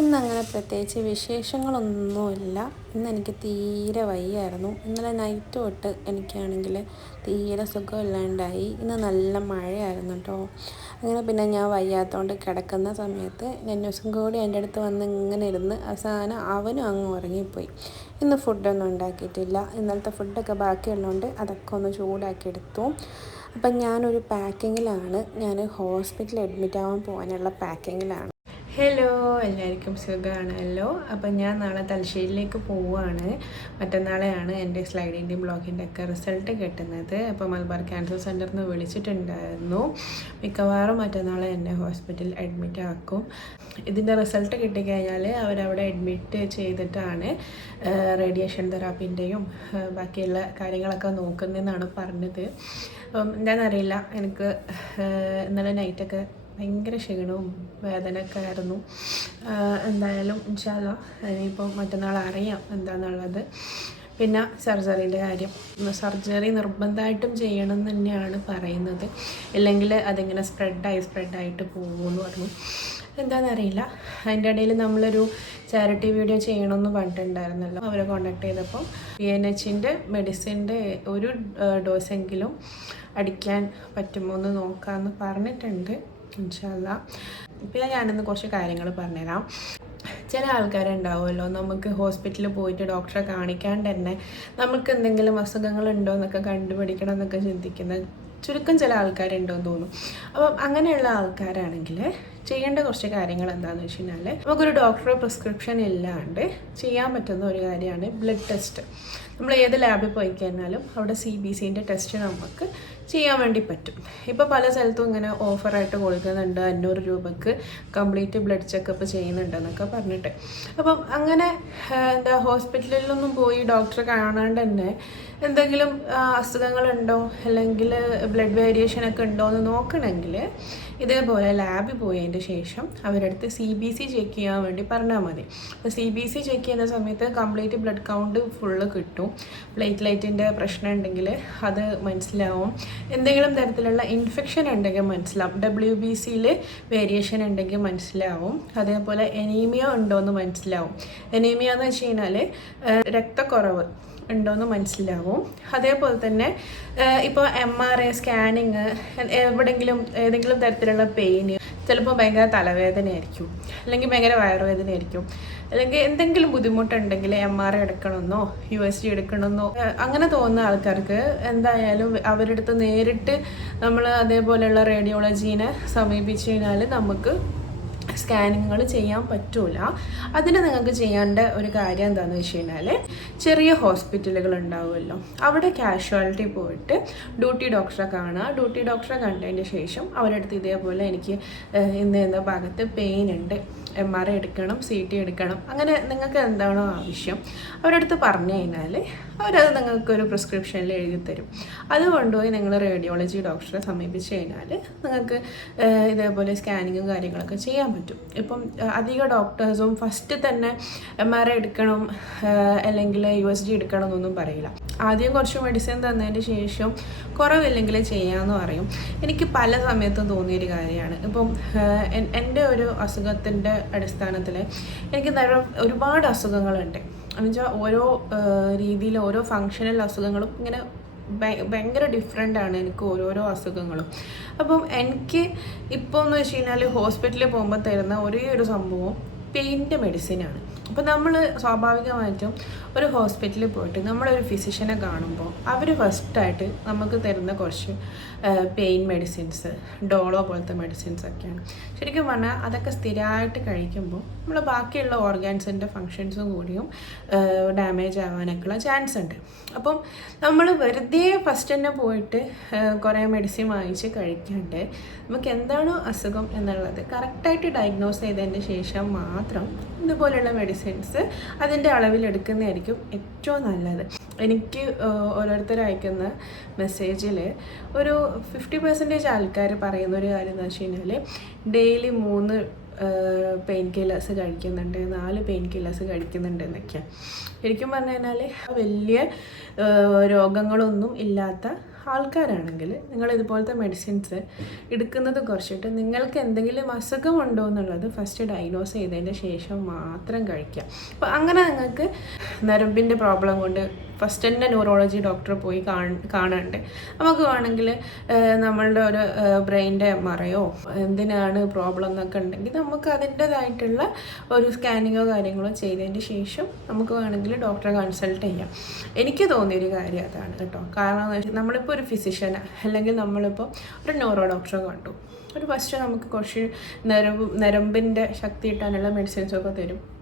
ഇന്നങ്ങനെ പ്രത്യേകിച്ച് വിശേഷങ്ങളൊന്നുമില്ല. ഇന്ന് എനിക്ക് തീരെ വയ്യായിരുന്നു. ഇന്നലെ നൈറ്റ് തൊട്ട് എനിക്കാണെങ്കിൽ തീരെ സുഖമില്ലാണ്ടായി. ഇന്ന് നല്ല മഴയായിരുന്നു കേട്ടോ അങ്ങനെ പിന്നെ ഞാൻ വയ്യാത്തതുകൊണ്ട് കിടക്കുന്ന സമയത്ത് നെന്നൂസും കൂടി എന്റെ അടുത്ത് വന്ന് ഇങ്ങനെ ഇരുന്ന് അവസാനം അവനും അങ്ങ് ഉറങ്ങിപ്പോയി. ഇന്ന് ഫുഡൊന്നും ഉണ്ടാക്കിയിട്ടില്ല. ഇന്നലത്തെ ഫുഡൊക്കെ ബാക്കിയുള്ളതുകൊണ്ട് അതൊക്കെ ഒന്ന് ചൂടാക്കി എടുത്തു. അപ്പം ഞാനൊരു പാക്കിങ്ങിലാണ് ഞാൻ ഹോസ്പിറ്റലിൽ അഡ്മിറ്റ് ആവാൻ പോകാനുള്ള പാക്കിങ്ങിലാണ് ഹലോ എല്ലാവർക്കും സുഖമാണല്ലോ അപ്പം ഞാൻ നാളെ തലശ്ശേരിയിലേക്ക് പോവുകയാണ്. മറ്റന്നാളെയാണ് എന്റെ സ്ലൈഡിന്റെയും ബ്ലോഗിന്റെ ഒക്കെ റിസൾട്ട് കിട്ടുന്നത്. അപ്പോൾ മലബാർ ക്യാൻസർ സെന്ററിൽ നിന്ന് വിളിച്ചിട്ടുണ്ടായിരുന്നു. മിക്കവാറും മറ്റന്നാളെ എന്നെ ഹോസ്പിറ്റലിൽ അഡ്മിറ്റ് ആക്കും. ഇതിന്റെ റിസൾട്ട് കിട്ടിക്കഴിഞ്ഞാൽ അവരവിടെ അഡ്മിറ്റ് ചെയ്തിട്ടാണ് റേഡിയേഷൻ തെറാപ്പിന്റെയും ബാക്കിയുള്ള കാര്യങ്ങളൊക്കെ നോക്കുന്നതെന്നാണ് പറഞ്ഞത്. അപ്പം എന്താണെന്നറിയില്ല എനിക്ക് ഇന്നലെ നൈറ്റൊക്കെ ഭയങ്കര ക്ഷീണവും വേദനയൊക്കെ ആയിരുന്നു. എന്തായാലും ഇൻഷാല്ല ഇനിയിപ്പോൾ മറ്റന്നാൾ അറിയാം എന്താണെന്നുള്ളത് പിന്നെ സർജറീന്റെ കാര്യം. സർജറി നിർബന്ധമായിട്ടും ചെയ്യണം എന്ന് തന്നെയാണ് പറയുന്നത്. ഇല്ലെങ്കിൽ അതിങ്ങനെ സ്പ്രെഡായി സ്പ്രെഡായിട്ട് പോകുമെന്ന് പറഞ്ഞു. എന്താണെന്നറിയില്ല അതിന്റെ ഇടയിൽ നമ്മളൊരു ചാരിറ്റി വീഡിയോ ചെയ്യണമെന്ന് പറഞ്ഞിട്ടുണ്ടായിരുന്നല്ലോ. അവരെ കോണ്ടാക്ട് ചെയ്തപ്പോൾ പി എൻ എച്ചിന്റെ മെഡിസിന്റെ ഒരു ഡോസെങ്കിലും അടിക്കാൻ പറ്റുമോ എന്ന് നോക്കാമെന്ന് പറഞ്ഞിട്ടുണ്ട്. ഇൻഷല്ല പിന്നെ ഞാനിന്ന് കുറച്ച് കാര്യങ്ങൾ പറഞ്ഞുതരാം. ചില ആൾക്കാരുണ്ടാവുമല്ലോ നമുക്ക് ഹോസ്പിറ്റലിൽ പോയിട്ട് ഡോക്ടറെ കാണിക്കാണ്ട് തന്നെ നമുക്ക് എന്തെങ്കിലും അസുഖങ്ങളുണ്ടോ എന്നൊക്കെ കണ്ടുപിടിക്കണം എന്നൊക്കെ ചിന്തിക്കുന്ന ചുരുക്കം ചില ആൾക്കാരുണ്ടോ എന്ന് തോന്നും അപ്പം അങ്ങനെയുള്ള ആൾക്കാരാണെങ്കിൽ ചെയ്യേണ്ട കുറച്ച് കാര്യങ്ങൾ എന്താണെന്ന് വെച്ച് കഴിഞ്ഞാൽ നമുക്കൊരു ഡോക്ടറെ പ്രിസ്ക്രിപ്ഷൻ ഇല്ലാണ്ട് ചെയ്യാൻ പറ്റുന്ന ഒരു കാര്യമാണ് ബ്ലഡ് ടെസ്റ്റ് നമ്മൾ ഏത് ലാബിൽ പോയി കഴിഞ്ഞാലും അവിടെ സി ബി സിന്റെ ടെസ്റ്റ് നമുക്ക് ചെയ്യാൻ വേണ്ടി പറ്റും. ഇപ്പോൾ പല സ്ഥലത്തും ഇങ്ങനെ ഓഫറായിട്ട് കൊടുക്കുന്നുണ്ട്. അഞ്ഞൂറ് രൂപക്ക് കംപ്ലീറ്റ് ബ്ലഡ് ചെക്കപ്പ് ചെയ്യുന്നുണ്ടെന്നൊക്കെ പറഞ്ഞിട്ട്. അപ്പം അങ്ങനെ എന്താ ഹോസ്പിറ്റലിലൊന്നും പോയി ഡോക്ടറെ കാണാണ്ട് തന്നെ എന്തെങ്കിലും അസുഖങ്ങളുണ്ടോ? അല്ലെങ്കിൽ ബ്ലഡ് വേരിയേഷൻ ഒക്കെ ഉണ്ടോ എന്ന് നോക്കണമെങ്കിൽ ഇതേപോലെ ലാബിൽ പോയതിന്റെ ശേഷം അവരടുത്ത് സി ബി സി ചെക്ക് ചെയ്യാൻ വേണ്ടി പറഞ്ഞാൽ മതി. അപ്പോൾ സി ബി സി ചെക്ക് ചെയ്യുന്ന സമയത്ത് കംപ്ലീറ്റ് ബ്ലഡ് കൗണ്ട് ഫുള്ള് കിട്ടും. പ്ലേറ്റ്ലൈറ്റിന്റെ പ്രശ്നം ഉണ്ടെങ്കിൽ അത് മനസ്സിലാവും. എന്തെങ്കിലും തരത്തിലുള്ള ഇൻഫെക്ഷൻ ഉണ്ടെങ്കിൽ മനസ്സിലാവും. ഡബ്ല്യു ബി സിയിൽ വേരിയേഷൻ ഉണ്ടെങ്കിൽ മനസ്സിലാവും. അതേപോലെ എനീമിയ ഉണ്ടോ എന്ന് മനസ്സിലാവും. എനീമിയ എന്ന് വെച്ച് കഴിഞ്ഞാൽ രക്തക്കുറവ്. ഉണ്ടോയെന്ന് മനസ്സിലാവും. അതേപോലെ തന്നെ ഇപ്പോൾ എം ആർ ഐ സ്കാനിങ് എവിടെയെങ്കിലും ഏതെങ്കിലും തരത്തിലുള്ള പെയിൻ ചിലപ്പോൾ ഭയങ്കര തലവേദനയായിരിക്കും അല്ലെങ്കിൽ ഭയങ്കര വയറുവേദനയായിരിക്കും അല്ലെങ്കിൽ എന്തെങ്കിലും ബുദ്ധിമുട്ടുണ്ടെങ്കിൽ എം ആർ ഐ എടുക്കണമെന്നോ യു എസ് ജി എടുക്കണമെന്നോ അങ്ങനെ തോന്നുന്ന ആൾക്കാർക്ക് എന്തായാലും അവരുടെ അടുത്ത് നേരിട്ട് നമ്മൾ അതേപോലെയുള്ള റേഡിയോളജീനെ സമീപിച്ചു കഴിഞ്ഞാൽ നമുക്ക് സ്കാനിങ്ങുകൾ ചെയ്യാൻ പറ്റൂല. അതിന് നിങ്ങൾക്ക് ചെയ്യേണ്ട ഒരു കാര്യം എന്താണെന്ന് വെച്ച് കഴിഞ്ഞാൽ ചെറിയ ഹോസ്പിറ്റലുകൾ ഉണ്ടാവുമല്ലോ. അവിടെ കാഷ്വാലിറ്റി പോയിട്ട് ഡ്യൂട്ടി ഡോക്ടറെ കാണുക. ഡ്യൂട്ടി ഡോക്ടറെ കണ്ടതിന് ശേഷം അവരുടെ അടുത്ത് ഇതേപോലെ എനിക്ക് ഇന്ന ഇന്ന ഭാഗത്ത് പെയിൻ ഉണ്ട്. എം ആർ ഐ എടുക്കണം സി ടി എടുക്കണം. അങ്ങനെ നിങ്ങൾക്ക് എന്താണോ ആവശ്യം അവരടുത്ത് പറഞ്ഞു കഴിഞ്ഞാൽ അവരത് നിങ്ങൾക്കൊരു പ്രിസ്ക്രിപ്ഷനിൽ എഴുതി തരും അത് കൊണ്ടുപോയി നിങ്ങൾ റേഡിയോളജി ഡോക്ടറെ സമീപിച്ച് കഴിഞ്ഞാൽ നിങ്ങൾക്ക് ഇതേപോലെ സ്കാനിങ്ങും കാര്യങ്ങളൊക്കെ ചെയ്യാൻ പറ്റും. ഇപ്പം അധിക ഡോക്ടേഴ്സും ഫസ്റ്റ് തന്നെ എം ആർ ഐ എടുക്കണം അല്ലെങ്കിൽ യു എസ് ജി എടുക്കണം എന്നൊന്നും പറയില്ല. ആദ്യം കുറച്ച് മെഡിസിൻ തന്നതിന് ശേഷം കുറവില്ലെങ്കിൽ ചെയ്യാമെന്ന് പറയും. എനിക്ക് പല സമയത്തും തോന്നിയൊരു കാര്യമാണ്. ഇപ്പം എന്റെ ഒരു അസുഖത്തിന്റെ അടിസ്ഥാനത്തിൽ എനിക്ക് ഒരുപാട് അസുഖങ്ങളുണ്ട്. എന്നുവെച്ചാൽ ഓരോ രീതിയിൽ ഓരോ ഫങ്ഷണൽ അസുഖങ്ങളും ഇങ്ങനെ ഭയങ്കര ഡിഫറെന്റ് ആണ് എനിക്ക് ഓരോരോ അസുഖങ്ങളും. അപ്പം എനിക്ക് ഇപ്പോൾ എന്ന് വെച്ച് കഴിഞ്ഞാൽ ഹോസ്പിറ്റലിൽ പോകുമ്പോൾ തരുന്ന ഒരേ ഒരു സംഭവം പെയിന്റെ മെഡിസിനാണ് അപ്പോൾ നമ്മൾ സ്വാഭാവികമായിട്ടും ഒരു ഹോസ്പിറ്റലിൽ പോയിട്ട് നമ്മളൊരു ഫിസിഷ്യനെ കാണുമ്പോൾ അവർ ഫസ്റ്റായിട്ട് നമുക്ക് തരുന്ന കുറച്ച് പെയിൻ മെഡിസിൻസ് ഡോളോ പോലത്തെ മെഡിസിൻസ് ഒക്കെയാണ്. ശരിക്കും പറഞ്ഞാൽ അതൊക്കെ സ്ഥിരമായിട്ട് കഴിക്കുമ്പോൾ നമ്മൾ ബാക്കിയുള്ള ഓർഗാൻസിന്റെ ഫങ്ഷൻസും കൂടിയും ഡാമേജ് ആവാനൊക്കെയുള്ള ചാൻസ് ഉണ്ട്. അപ്പം നമ്മൾ വെറുതെ ഫസ്റ്റ് തന്നെ പോയിട്ട് കുറേ മെഡിസിൻ വാങ്ങിച്ച് കഴിക്കാണ്ട് നമുക്ക് എന്താണോ അസുഖം എന്നുള്ളത് കറക്റ്റായിട്ട് ഡയഗ്നോസ് ചെയ്തതിന് ശേഷം മാത്രം ഇതുപോലെയുള്ള മെഡിസിൻസ് അതിന്റെ അളവിലെടുക്കുന്നതായിരിക്കും ഏറ്റവും നല്ലത്. എനിക്ക് ഓരോരുത്തർ അയക്കുന്ന മെസ്സേജിൽ ഒരു ഫിഫ്റ്റി പെർസെന്റേജ് ആൾക്കാർ പറയുന്ന ഒരു കാര്യം എന്ന് വെച്ച് കഴിഞ്ഞാൽ ഡെയിലി മൂന്ന് പെയിൻ കില്ലേഴ്സ് കഴിക്കുന്നുണ്ട് നാല് പെയിൻ കില്ലേഴ്സ് കഴിക്കുന്നുണ്ട് എന്നൊക്കെയാണ് ശരിക്കും പറഞ്ഞു കഴിഞ്ഞാൽ വലിയ രോഗങ്ങളൊന്നും ഇല്ലാത്ത ആൾക്കാരാണെങ്കിൽ നിങ്ങൾ ഇതുപോലത്തെ മെഡിസിൻസ് എടുക്കുന്നത് കുറച്ചിട്ട് നിങ്ങൾക്ക് എന്തെങ്കിലും അസുഖമുണ്ടോ എന്നുള്ളത് ഫസ്റ്റ് ഡയഗ്നോസ് ചെയ്തതിന്റെ ശേഷം മാത്രം കഴിക്കുക. അപ്പോൾ അങ്ങനെ നിങ്ങൾക്ക് നരമ്പിന്റെ പ്രോബ്ലം കൊണ്ട് ഫസ്റ്റ് തന്നെ ന്യൂറോളജി ഡോക്ടറെ പോയി കാണാണ്ട്? നമുക്ക് വേണമെങ്കിൽ നമ്മളുടെ ഒരു ബ്രെയിന്റെ മറയോ എന്തിനാണ് പ്രോബ്ലം എന്നൊക്കെ ഉണ്ടെങ്കിൽ നമുക്ക് അതിന്റെതായിട്ടുള്ള ഒരു സ്കാനിങ്ങോ കാര്യങ്ങളോ ചെയ്തതിന് ശേഷം നമുക്ക് വേണമെങ്കിൽ ഡോക്ടറെ കൺസൾട്ട് ചെയ്യാം. എനിക്ക് തോന്നിയൊരു കാര്യം അതാണ് കേട്ടോ. കാരണം നമ്മളിപ്പോൾ ഒരു ഫിസിഷ്യൻ അല്ലെങ്കിൽ നമ്മളിപ്പോൾ ഒരു ന്യൂറോ ഡോക്ടറെ കണ്ടു. ഒരു ഫസ്റ്റ് നമുക്ക് കുറച്ച് നരമ്പ് നരമ്പിന്റെ ശക്തി കിട്ടാനുള്ള മെഡിസിൻസൊക്കെ തരും.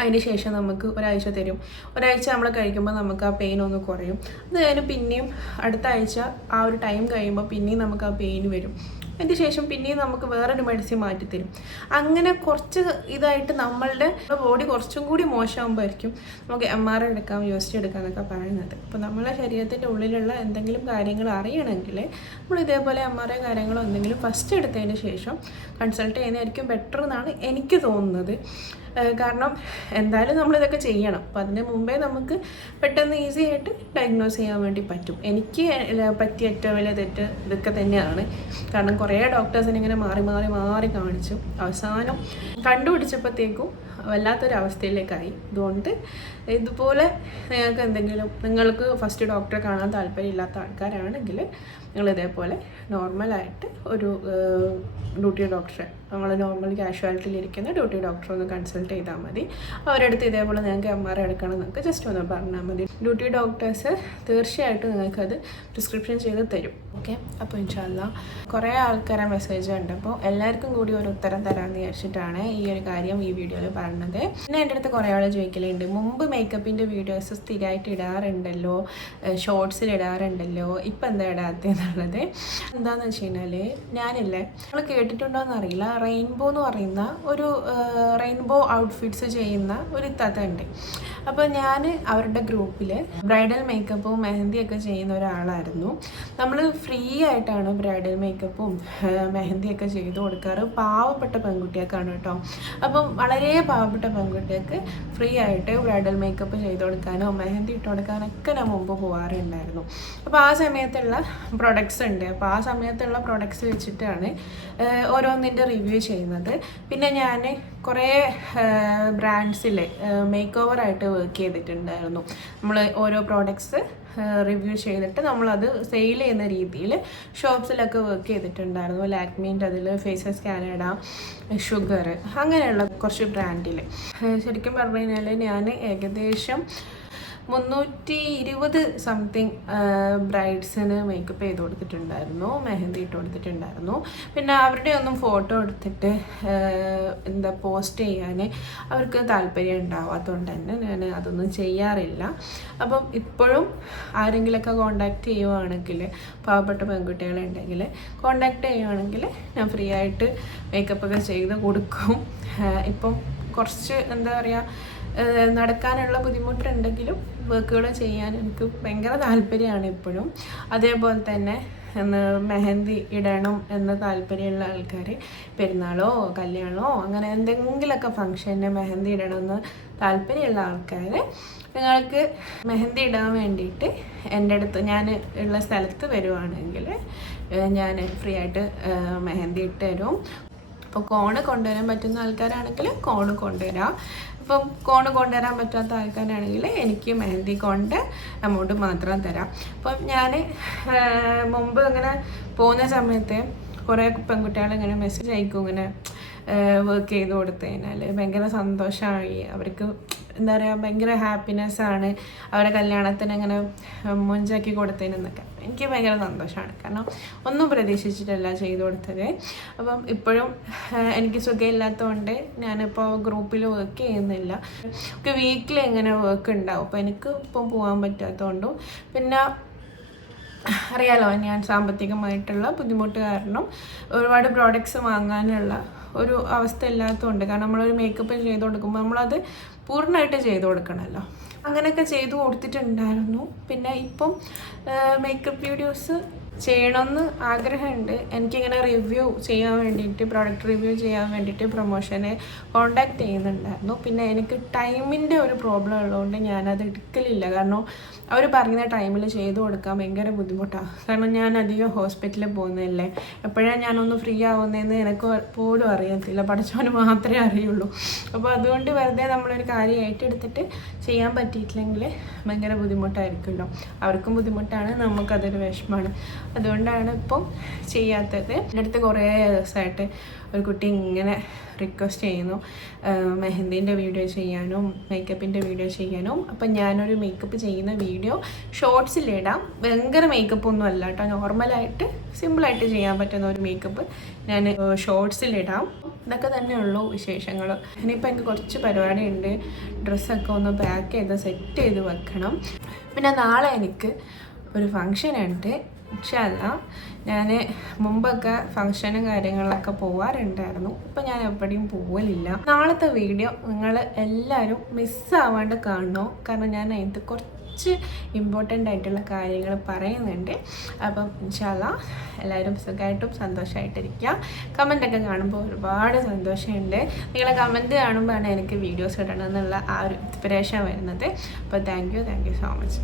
അതിന് ശേഷം നമുക്ക് ഒരാഴ്ച തരും. ഒരാഴ്ച നമ്മൾ കഴിക്കുമ്പോൾ നമുക്ക് ആ പെയിൻ ഒന്ന് കുറയും. അത് കഴിഞ്ഞ് പിന്നെയും അടുത്ത ആഴ്ച ആ ഒരു ടൈം കഴിയുമ്പോൾ പിന്നെയും നമുക്ക് ആ പെയിൻ വരും. അതിന് ശേഷം പിന്നെയും നമുക്ക് വേറൊരു മെഡിസിൻ മാറ്റിത്തരും അങ്ങനെ കുറച്ച് ഇതായിട്ട് നമ്മളുടെ ബോഡി കുറച്ചും കൂടി മോശമാകുമ്പോഴായിരിക്കും നമുക്ക് എം ആർ എടുക്കാം യു എസ് ടി എടുക്കാം എന്നൊക്കെ പറയുന്നത്. അപ്പോൾ നമ്മളെ ശരീരത്തിന്റെ ഉള്ളിലുള്ള എന്തെങ്കിലും കാര്യങ്ങൾ അറിയണമെങ്കിൽ നമ്മൾ ഇതേപോലെ എം ആർ ഐ കാര്യങ്ങളോ എന്തെങ്കിലും ഫസ്റ്റ് എടുത്തതിന് ശേഷം കൺസൾട്ട് ചെയ്യുന്നതായിരിക്കും ബെറ്റർ എന്നാണ് എനിക്ക് തോന്നുന്നത്. കാരണം എന്തായാലും നമ്മളിതൊക്കെ ചെയ്യണം. അപ്പം അതിന് മുമ്പേ നമുക്ക് പെട്ടെന്ന് ഈസി ആയിട്ട് ഡയഗ്നോസ് ചെയ്യാൻ വേണ്ടി പറ്റും. എനിക്ക് പറ്റിയ ഏറ്റവും വലിയ തെറ്റ് ഇതൊക്കെ തന്നെയാണ്. കാരണം കുറേ ഡോക്ടേഴ്സിനെ ഇങ്ങനെ മാറി മാറി മാറി കാണിച്ചു. അവസാനം കണ്ടുപിടിച്ചപ്പോഴത്തേക്കും വല്ലാത്തൊരവസ്ഥയിലേക്കായി. അതുകൊണ്ട് ഇതുപോലെ നിങ്ങൾക്ക് എന്തെങ്കിലും നിങ്ങൾക്ക് ഫസ്റ്റ് ഡോക്ടറെ കാണാൻ താല്പര്യമില്ലാത്ത ആൾക്കാരാണെങ്കിൽ നിങ്ങൾ ഇതേപോലെ നോർമലായിട്ട് ഒരു ഡ്യൂട്ടി ഡോക്ടറെ നമ്മൾ നോർമൽ കാഷ്വാലിറ്റിയിൽ ഇരിക്കുന്ന ഡ്യൂട്ടി ഡോക്ടറെ ഒന്ന് കൺസൾട്ട് ചെയ്താൽ മതി. അവരടുത്ത് ഇതേപോലെ നിങ്ങൾക്ക് എം ആർ എടുക്കണം എന്നൊക്കെ ജസ്റ്റ് ഒന്ന് പറഞ്ഞാൽ മതി. ഡ്യൂട്ടി ഡോക്ടേഴ്സ് തീർച്ചയായിട്ടും നിങ്ങൾക്കത് പ്രിസ്ക്രിപ്ഷൻ ചെയ്ത് തരും. ഓക്കെ അപ്പോൾ ഇൻഷാല്ല കുറേ ആൾക്കാരെ മെസ്സേജ് ഉണ്ട്. അപ്പോൾ എല്ലാവർക്കും കൂടി ഒരു ഉത്തരം തരാമെന്ന് വിചാരിച്ചിട്ടാണ് ഈ ഒരു കാര്യം ഈ വീഡിയോയിൽ പറഞ്ഞത്. പിന്നെ എന്റെ അടുത്ത് കുറേ ആൾ ചോദിക്കലുണ്ട്. മുമ്പ് മേക്കപ്പിന്റെ വീഡിയോസ് സ്ഥിരമായിട്ട് ഇടാറുണ്ടല്ലോ? ഷോർട്സിൽ ഇടാറുണ്ടല്ലോ? ഇപ്പം എന്താ ഇടാത്തതെന്നുള്ളത് എന്താണെന്ന് വെച്ച് കഴിഞ്ഞാൽ ഞാനില്ലേ നമ്മൾ കേട്ടിട്ടുണ്ടോ എന്നറിയില്ല റെയിൻബോ എന്ന് പറയുന്ന ഒരു റെയിൻബോ ഔട്ട്ഫിറ്റ്സ് ചെയ്യുന്ന ഒരു തത്ത ഉണ്ട്. അപ്പോൾ ഞാൻ അവരുടെ ഗ്രൂപ്പിൽ ബ്രൈഡൽ മേക്കപ്പും മെഹന്തിയൊക്കെ ചെയ്യുന്ന ഒരാളായിരുന്നു. നമ്മൾ ഫ്രീ ആയിട്ടാണ് ബ്രൈഡൽ മേക്കപ്പും മെഹന്തിയൊക്കെ ചെയ്തു കൊടുക്കാറ്. പാവപ്പെട്ട പെൺകുട്ടിയൊക്കെയാണ് കേട്ടോ. അപ്പം വളരെ പാവപ്പെട്ട പെൺകുട്ടികൾക്ക് ഫ്രീ ആയിട്ട് ബ്രൈഡൽ മേക്കപ്പ് ചെയ്ത് കൊടുക്കാനോ മെഹന്തി ഇട്ട് കൊടുക്കാനൊക്കെ ഞാൻ മുമ്പ് പോകാറുണ്ടായിരുന്നു അപ്പോൾ ആ സമയത്തുള്ള പ്രൊഡക്ട്സ് ഉണ്ട്. അപ്പോൾ ആ സമയത്തുള്ള പ്രൊഡക്ട്സ് വെച്ചിട്ടാണ് ഓരോന്നിന്റെ റിവ്യൂ ചെയ്യുന്നത്. പിന്നെ ഞാൻ കുറേ ബ്രാൻഡ്സിൽ മേക്ക് ഓവറായിട്ട് വർക്ക് ചെയ്തിട്ടുണ്ടായിരുന്നു. നമ്മൾ ഓരോ പ്രോഡക്ട്സ് റിവ്യൂ ചെയ്തിട്ട് നമ്മളത് സെയിൽ ചെയ്യുന്ന രീതിയിൽ ഷോപ്സിലൊക്കെ വർക്ക് ചെയ്തിട്ടുണ്ടായിരുന്നു. ലാക്മീന്റെ അതിൽ ഫേസസ് കാനഡ ഷുഗർ അങ്ങനെയുള്ള കുറച്ച് ബ്രാൻഡിൽ ശരിക്കും പറഞ്ഞു കഴിഞ്ഞാൽ ഞാൻ ഏകദേശം മുന്നൂറ്റി ഇരുപത് സംതിങ് ബ്രൈഡ്സിന് മേക്കപ്പ് ചെയ്ത് കൊടുത്തിട്ടുണ്ടായിരുന്നു മെഹന്തി ഇട്ട് കൊടുത്തിട്ടുണ്ടായിരുന്നു. പിന്നെ അവരുടെ ഒന്നും ഫോട്ടോ എടുത്തിട്ട് എന്താ പോസ്റ്റ് ചെയ്യാൻ അവർക്ക് താല്പര്യം ഉണ്ടാവാത്തതുകൊണ്ട് തന്നെ ഞാൻ അതൊന്നും ചെയ്യാറില്ല. അപ്പം ഇപ്പോഴും ആരെങ്കിലുമൊക്കെ കോണ്ടാക്ട് ചെയ്യുവാണെങ്കിൽ പാവപ്പെട്ട പെൺകുട്ടികളുണ്ടെങ്കിൽ കോണ്ടാക്ട് ചെയ്യുവാണെങ്കിൽ ഞാൻ ഫ്രീ ആയിട്ട് മേക്കപ്പൊക്കെ ചെയ്ത് കൊടുക്കും. ഇപ്പം കുറച്ച് എന്താ പറയുക നടക്കാനുള്ള ബുദ്ധിമുട്ടുണ്ടെങ്കിലും വർക്കുകൾ ചെയ്യാൻ എനിക്ക് ഭയങ്കര താല്പര്യമാണ് ഇപ്പോഴും. അതേപോലെ തന്നെ എന്ന് മെഹന്തി ഇടണം എന്ന താല്പര്യമുള്ള ആൾക്കാർ പെരുന്നാളോ കല്യാണമോ അങ്ങനെ എന്തെങ്കിലുമൊക്കെ ഫങ്ഷന് മെഹന്തി ഇടണമെന്ന് താല്പര്യമുള്ള ആൾക്കാർ നിങ്ങൾക്ക് മെഹന്തി ഇടാൻ വേണ്ടിയിട്ട് എന്റെ അടുത്ത് ഞാൻ ഉള്ള സ്ഥലത്ത് വരുവാണെങ്കിൽ ഞാൻ ഫ്രീ ആയിട്ട് മെഹന്തി ഇട്ട് തരും. അപ്പോൾ കോണ് കൊണ്ടുവരാൻ പറ്റുന്ന ആൾക്കാരാണെങ്കിൽ കോണ് കൊണ്ടുവരാം. ഇപ്പം കോണ് കൊണ്ടുവരാൻ പറ്റാത്ത ആൾക്കാരാണെങ്കിൽ എനിക്ക് മെഹന്തി കൊണ്ട് എമൗണ്ട് മാത്രം തരാം. അപ്പം ഞാൻ മുമ്പ് ഇങ്ങനെ പോകുന്ന സമയത്ത് കുറേ പെൺകുട്ടികൾ ഇങ്ങനെ മെസ്സേജ് അയക്കും ഇങ്ങനെ വർക്ക് ചെയ്ത് കൊടുത്തു കഴിഞ്ഞാൽ ഭയങ്കര സന്തോഷമായി. അവർക്ക് എന്താ പറയുക ഭയങ്കര ഹാപ്പിനെസ് ആണ് അവരെ കല്യാണത്തിന് അങ്ങനെ മുഞ്ചാക്കി കൊടുത്തതിനെന്നൊക്കെ എനിക്ക് ഭയങ്കര സന്തോഷമാണ്. കാരണം ഒന്നും പ്രതീക്ഷിച്ചിട്ടല്ല ചെയ്തു കൊടുത്തത്. അപ്പം ഇപ്പോഴും എനിക്ക് സുഖമില്ലാത്തതുകൊണ്ട് ഞാനിപ്പോൾ ഗ്രൂപ്പിൽ വർക്ക് ചെയ്യുന്നില്ല. ഒക്കെ വീക്കിൽ എങ്ങനെ വർക്ക് ഉണ്ടാവും. അപ്പോൾ എനിക്ക് ഇപ്പം പോകാൻ പറ്റാത്തതുകൊണ്ടും പിന്നെ അറിയാലോ ഞാൻ സാമ്പത്തികമായിട്ടുള്ള ബുദ്ധിമുട്ട് കാരണം ഒരുപാട് പ്രോഡക്റ്റ്സ് വാങ്ങാനുള്ള ഒരു അവസ്ഥ ഇല്ലാത്തതുകൊണ്ട് കാരണം നമ്മളൊരു മേക്കപ്പ് ചെയ്ത് കൊടുക്കുമ്പോൾ നമ്മളത് പൂർണമായിട്ട് ചെയ്ത് കൊടുക്കണമല്ലോ. അങ്ങനെയൊക്കെ ചെയ്തു കൊടുത്തിട്ടുണ്ടായിരുന്നു. പിന്നെ ഇപ്പം മേക്കപ്പ് വീഡിയോസ് ചെയ്യണമെന്ന് ആഗ്രഹമുണ്ട്. എനിക്കിങ്ങനെ റിവ്യൂ ചെയ്യാൻ വേണ്ടിയിട്ട് പ്രോഡക്റ്റ് റിവ്യൂ ചെയ്യാൻ വേണ്ടിയിട്ട് പ്രൊമോഷനെ കോണ്ടാക്ട് ചെയ്യുന്നുണ്ടായിരുന്നു. പിന്നെ എനിക്ക് ടൈമിന്റെ ഒരു പ്രോബ്ലം ഉള്ളതുകൊണ്ട് ഞാനത് എടുക്കലില്ല. കാരണം അവർ പറയുന്ന ടൈമിൽ ചെയ്തു കൊടുക്കാൻ ഭയങ്കര ബുദ്ധിമുട്ടാണ് കാരണം ഞാൻ അധികം ഹോസ്പിറ്റലിൽ പോകുന്നതല്ലേ. എപ്പോഴാണ് ഞാനൊന്ന് ഫ്രീ ആവുന്നതെന്ന് എനിക്ക് പോലും അറിയത്തില്ല. പഠിച്ചവന് മാത്രമേ അറിയുള്ളൂ. അപ്പോൾ അതുകൊണ്ട് വെറുതെ നമ്മളൊരു കാര്യം ഏറ്റെടുത്തിട്ട് ചെയ്യാൻ പറ്റിയിട്ടില്ലെങ്കിൽ ഭയങ്കര ബുദ്ധിമുട്ടായിരിക്കുമല്ലോ. അവർക്കും ബുദ്ധിമുട്ടാണ് നമുക്കതൊരു വിഷമമാണ്. അതുകൊണ്ടാണ് ഇപ്പം ചെയ്യാത്തത്. എന്റെ അടുത്ത് കുറേ ദിവസമായിട്ട് ഒരു കുട്ടി ഇങ്ങനെ റിക്വസ്റ്റ് ചെയ്യുന്നു. മെഹന്തിന്റെ വീഡിയോ ചെയ്യാനും മേക്കപ്പിന്റെ വീഡിയോ ചെയ്യാനും. അപ്പം ഞാനൊരു മേക്കപ്പ് ചെയ്യുന്ന വീഡിയോ ഷോർട്സിലിടാം ഭയങ്കര മേക്കപ്പ് ഒന്നും അല്ല കേട്ടോ. നോർമലായിട്ട് സിമ്പിളായിട്ട് ചെയ്യാൻ പറ്റുന്ന ഒരു മേക്കപ്പ് ഞാൻ ഷോർട്സിലിടാം ഇതൊക്കെ തന്നെയുള്ളൂ വിശേഷങ്ങൾ. ഇനിയിപ്പോൾ എനിക്ക് കുറച്ച് പരിപാടി പരിപാടിയുണ്ട്. ഡ്രസ്സൊക്കെ ഒന്ന് പാക്ക് ചെയ്ത് സെറ്റ് ചെയ്ത് വെക്കണം. പിന്നെ നാളെ എനിക്ക് ഒരു ഫങ്ഷൻ ഉണ്ട്. ഇൻഷല്ല ഞാൻ മുമ്പൊക്കെ ഫങ്ഷനും കാര്യങ്ങളിലൊക്കെ പോവാറുണ്ടായിരുന്നു. ഇപ്പം ഞാൻ എവിടെയും പോവലില്ല. നാളത്തെ വീഡിയോ നിങ്ങൾ എല്ലാവരും മിസ്സാവാണ്ട് കാണണോ കാരണം ഞാൻ അതിനകത്ത് കുറച്ച് ഇമ്പോർട്ടന്റ് ആയിട്ടുള്ള കാര്യങ്ങൾ പറയുന്നുണ്ട്. അപ്പം ഇൻഷാല്ല എല്ലാവരും സുഖമായിട്ടും സന്തോഷമായിട്ടിരിക്കുക കമന്റൊക്കെ കാണുമ്പോൾ ഒരുപാട് സന്തോഷമുണ്ട്. നിങ്ങളെ കമന്റ് കാണുമ്പോഴാണ് എനിക്ക് വീഡിയോസ് ഇടണമെന്നുള്ള ആ ഒരു ഇൻസ്പിറേഷൻ വരുന്നത്. അപ്പോൾ thank you thank you so much